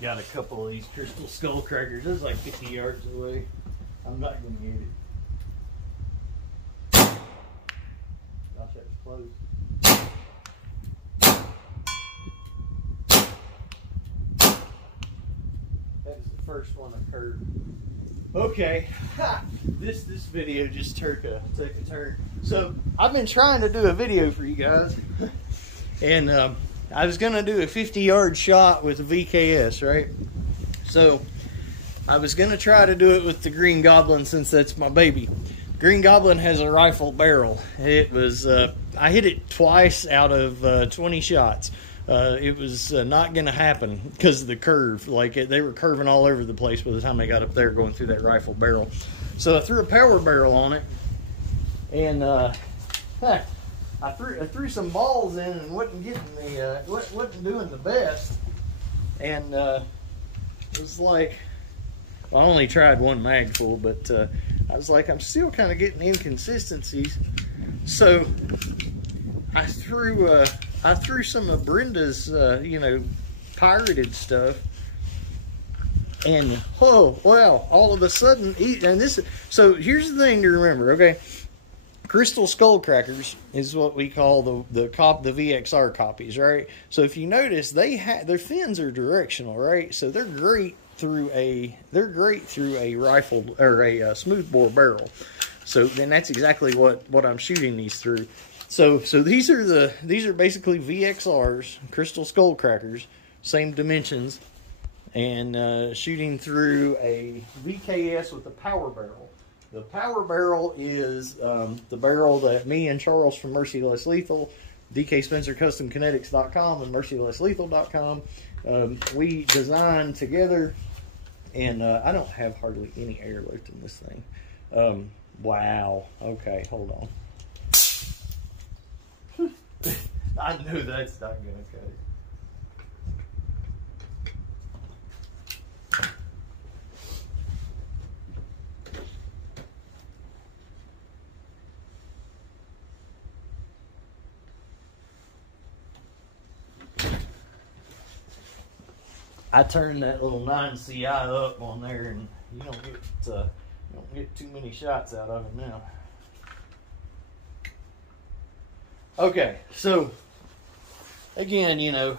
got a couple of these crystal skull crackers. It's like 50 yards away. I'm not going to get it. Gosh, that was close. That was the first one I curved. Okay, this video just took a turn. So I've been trying to do a video for you guys, and I was gonna do a 50-yard shot with a VKS, right? So I was gonna try to do it with the Green Goblin since that's my baby. Green Goblin has a rifle barrel. It was I hit it twice out of 20 shots. It was not going to happen because of the curve. Like they were curving all over the place by the time I got up there going through that rifle barrel. So I threw a power barrel on it, and I threw some balls in and wasn't getting the wasn't doing the best. And it was like, well, I only tried one mag full, but I was like, I'm still kind of getting inconsistencies. So I threw some of Brenda's, you know, pirated stuff, and oh wow! All of a sudden, so here's the thing to remember, okay? Crystal skull crackers is what we call the VXR copies, right? So if you notice, their fins are directional, right? So they're great through a rifle or a smoothbore barrel. So then that's exactly what I'm shooting these through. So these are basically VXRs, crystal skull crackers, same dimensions, and shooting through a VKS with a power barrel. The power barrel is the barrel that me and Charles from Merciless Lethal, DKSpencerCustomKinetics.com and MercilessLethal.com, we designed together, and I don't have hardly any air left in this thing. Wow. Okay, hold on. I know that's not going to cut it. I turned that little 9CI up on there, and you don't get too many shots out of it now. Okay, so again, you know,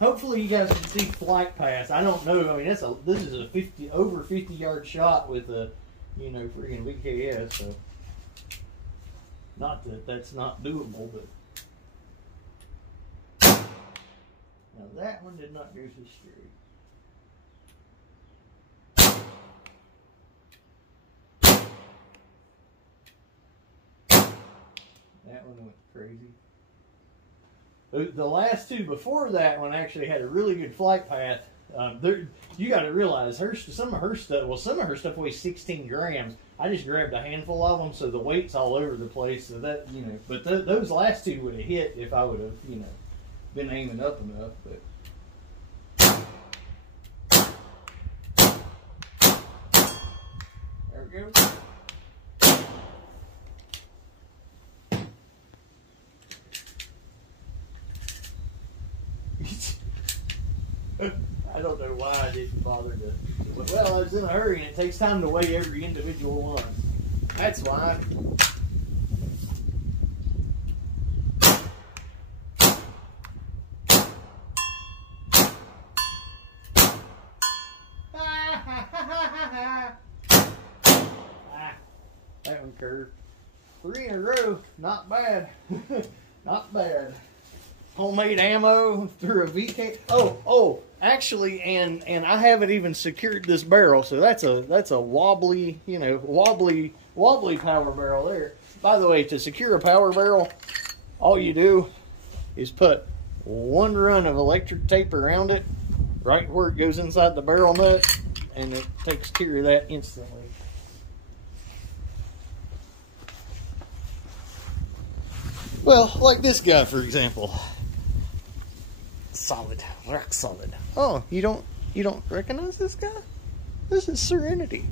hopefully you guys can see flight paths. I don't know. I mean, this is a over 50-yard shot with a, you know, freaking VKS. So not that that's not doable, but now that one did not go so straight. That one went crazy. The last two before that one actually had a really good flight path. You got to realize some of her stuff weighs 16 grams. I just grabbed a handful of them, so the weight's all over the place. So that, you know, but those last two would have hit if I would have, you know, been aiming up enough. But there we go. I don't know why I didn't bother to. Well, I was in a hurry, and it takes time to weigh every individual one. That's why. That one curved. 3 in a row. Not bad. Not bad. Homemade ammo through a VK. Oh, actually, and I haven't even secured this barrel, so that's a wobbly, you know, wobbly power barrel there. By the way, to secure a power barrel, all you do is put one run of electric tape around it, right where it goes inside the barrel nut, and it takes care of that instantly. Well, like this guy, for example. Solid, rock solid. Oh, you don't recognize this guy? This is Serenity.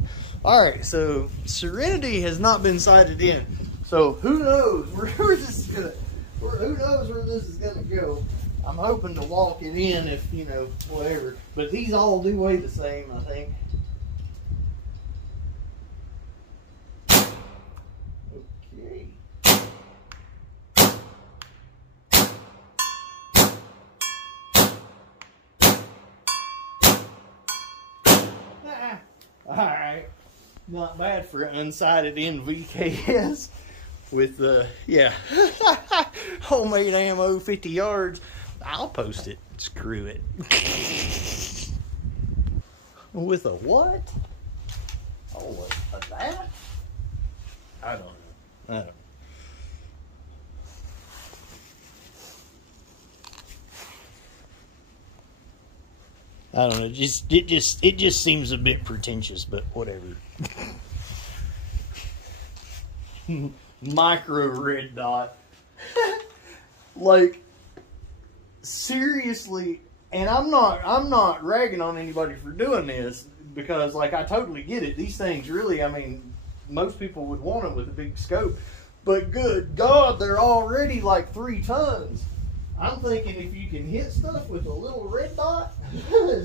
All right, so Serenity has not been sighted in. So who knows where this is gonna? Who knows where this is gonna go? I'm hoping to walk it in if, you know, whatever. But these all do weigh the same, I think. Okay. Alright. Not bad for an unsighted in VKS with yeah. Homemade ammo, 50 yards. I'll post it. Screw it. With a what? Oh, a that? I don't know. I don't know. It just seems a bit pretentious, but whatever. Micro red dot. Like, seriously, and I'm not ragging on anybody for doing this, because like I totally get it. These things really, I mean, most people would want them with a big scope, but good God, they're already like 3 tons. I'm thinking if you can hit stuff with a little red dot,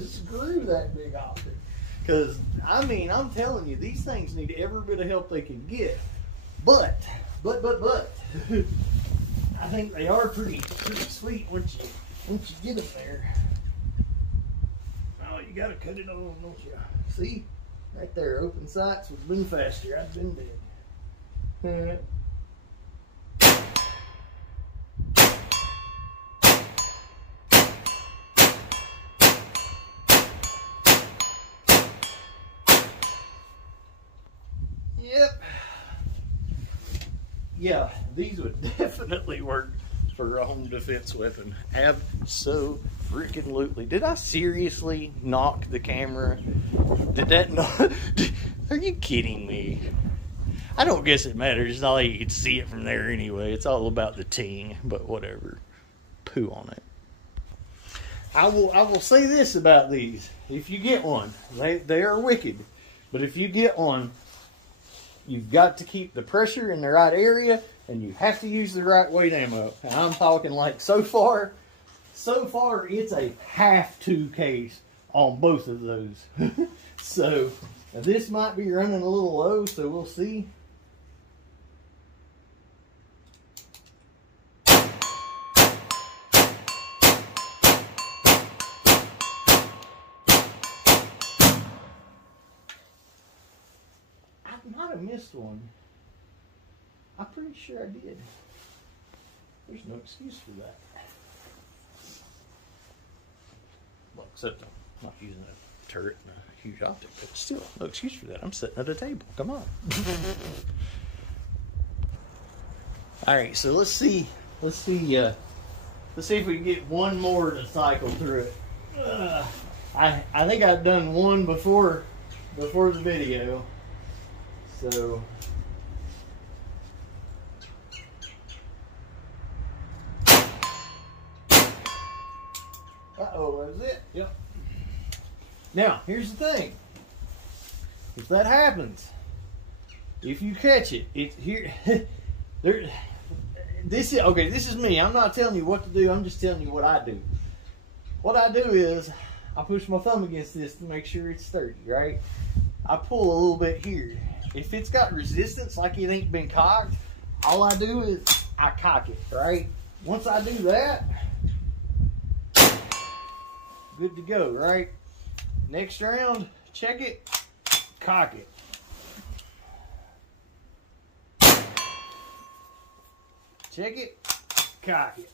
screw that big optic. Because, I mean, I'm telling you, these things need every bit of help they can get. But, I think they are pretty sweet once you get them there. Oh, you gotta cut it on, don't you? See? Right there, open sights would have been faster. I'd been dead. Yep. Yeah, these would definitely work for a home defense weapon. Abso-freaking-lutely. Did I seriously knock the camera? Did that not? Are you kidding me? I don't guess it matters. It's not like you can see it from there anyway. It's all about the ting, but whatever. Poo on it. I will say this about these. If you get one, they are wicked. But if you get one, you've got to keep the pressure in the right area, and you have to use the right weight ammo. And I'm talking like so far it's a half-2 case on both of those. So this might be running a little low, so we'll see. I might have missed one. I'm pretty sure I did. There's no excuse for that. Well, except I'm not using a turret and a huge optic, but still, no excuse for that. I'm sitting at a table. Come on. All right, so let's see if we can get one more to cycle through it. I think I've done one before the video. So uh-oh, that's it. Yep. Now, here's the thing. If that happens, if you catch it, it's here. This is me. I'm not telling you what to do. I'm just telling you what I do. What I do is I push my thumb against this to make sure it's sturdy, right? I pull a little bit here. If it's got resistance, like it ain't been cocked, all I do is I cock it, right? Once I do that, good to go, right? Next round, check it, cock it. Check it, cock it.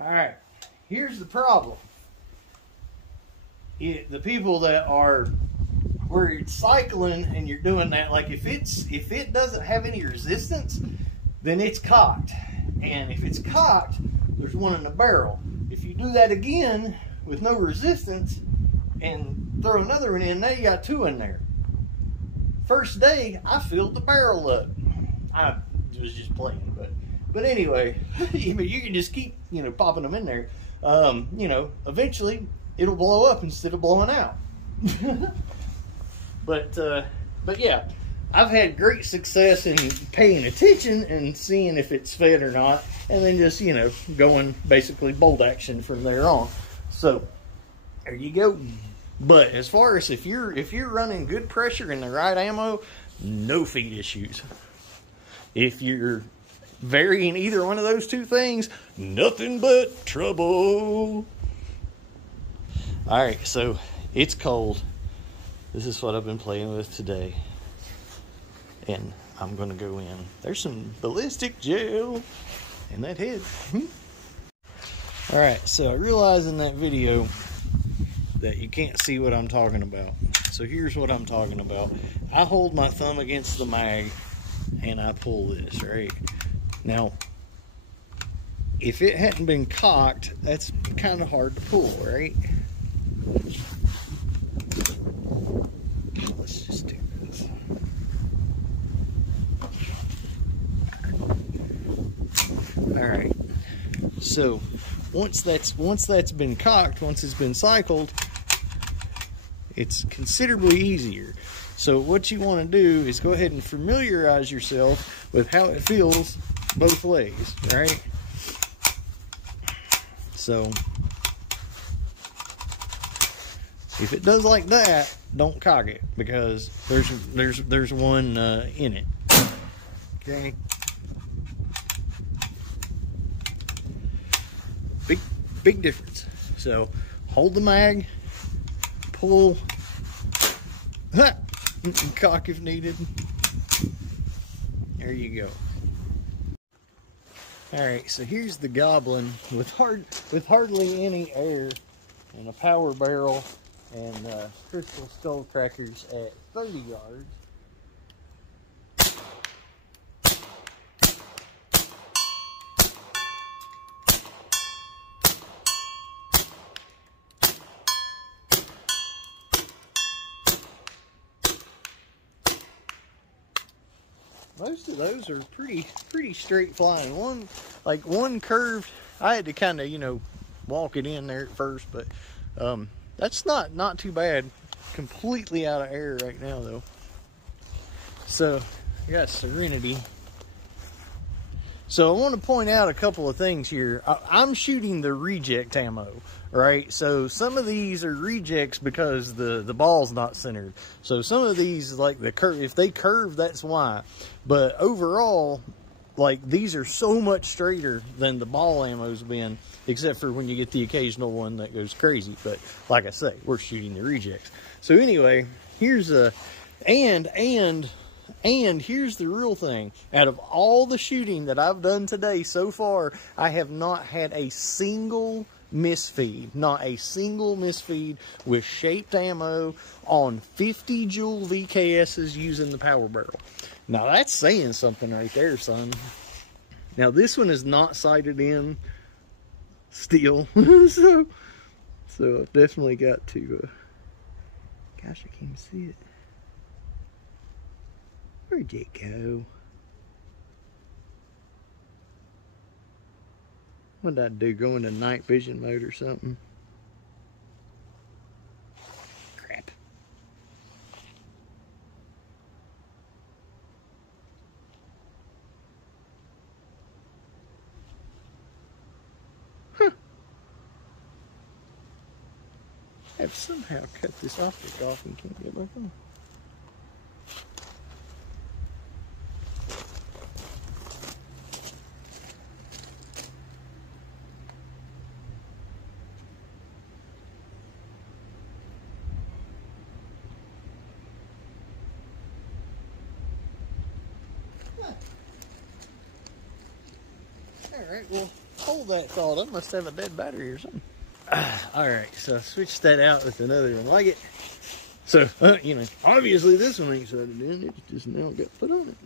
All right, here's the problem. The people that are where it's cycling and you're doing that, like if it doesn't have any resistance, then it's cocked. And if it's cocked, there's one in the barrel. If you do that again with no resistance and throw another one in, now you got 2 in there. First day, I filled the barrel up. I was just playing, but anyway, you can just keep, popping them in there. Eventually it'll blow up instead of blowing out. But yeah, I've had great success in paying attention and seeing if it's fed or not, and then just, you know, going basically bolt action from there on. So there you go. But as far as if you're running good pressure and the right ammo, no feed issues. If you're varying either one of those two things, nothing but trouble. All right, so it's cold. This is what I've been playing with today. And I'm going to go in. There's some ballistic gel in that head. All right, so I realized in that video that you can't see what I'm talking about. So here's what I'm talking about. I hold my thumb against the mag and I pull this, right? Now, if it hadn't been cocked, that's kind of hard to pull, right? Let's just do this. All right. So once that's been cocked, once it's been cycled, it's considerably easier. So what you want to do is go ahead and familiarize yourself with how it feels both ways, right? So if it does like that, don't cock it, because there's one in it. Okay. Big difference. So hold the mag, pull, and cock if needed. There you go. All right, so here's the Goblin with hardly any air, and a power barrel and crystal skull crackers at 30 yards. Most of those are pretty straight flying. One curved, I had to kind of, you know, walk it in there at first, but that's not too bad. Completely out of air right now though. So I got Serenity. So I want to point out a couple of things here. I'm shooting the reject ammo, right? So some of these are rejects because the ball's not centered. So some of these, like the curve, if they curve, that's why. But overall, like, these are so much straighter than the ball ammo's been, except for when you get the occasional one that goes crazy. But like I say, we're shooting the rejects. So anyway, here's a, and here's the real thing. Out of all the shooting that I've done today so far, I have not had a single misfeed. Not a single misfeed with shaped ammo on 50 joule VKSs using the power barrel. Now that's saying something right there, son. Now this one is not sighted in still. so I've definitely got to, gosh, I can't even see it. Where'd it go? What did I do? Go into night vision mode or something? Crap. Huh. I've somehow cut this optic off and can't get back on. Alright, well, hold that thought. I must have a dead battery or something. Alright, so I switched that out with another one like it. So, you know, obviously this one ain't sighted in. It just now got put on it.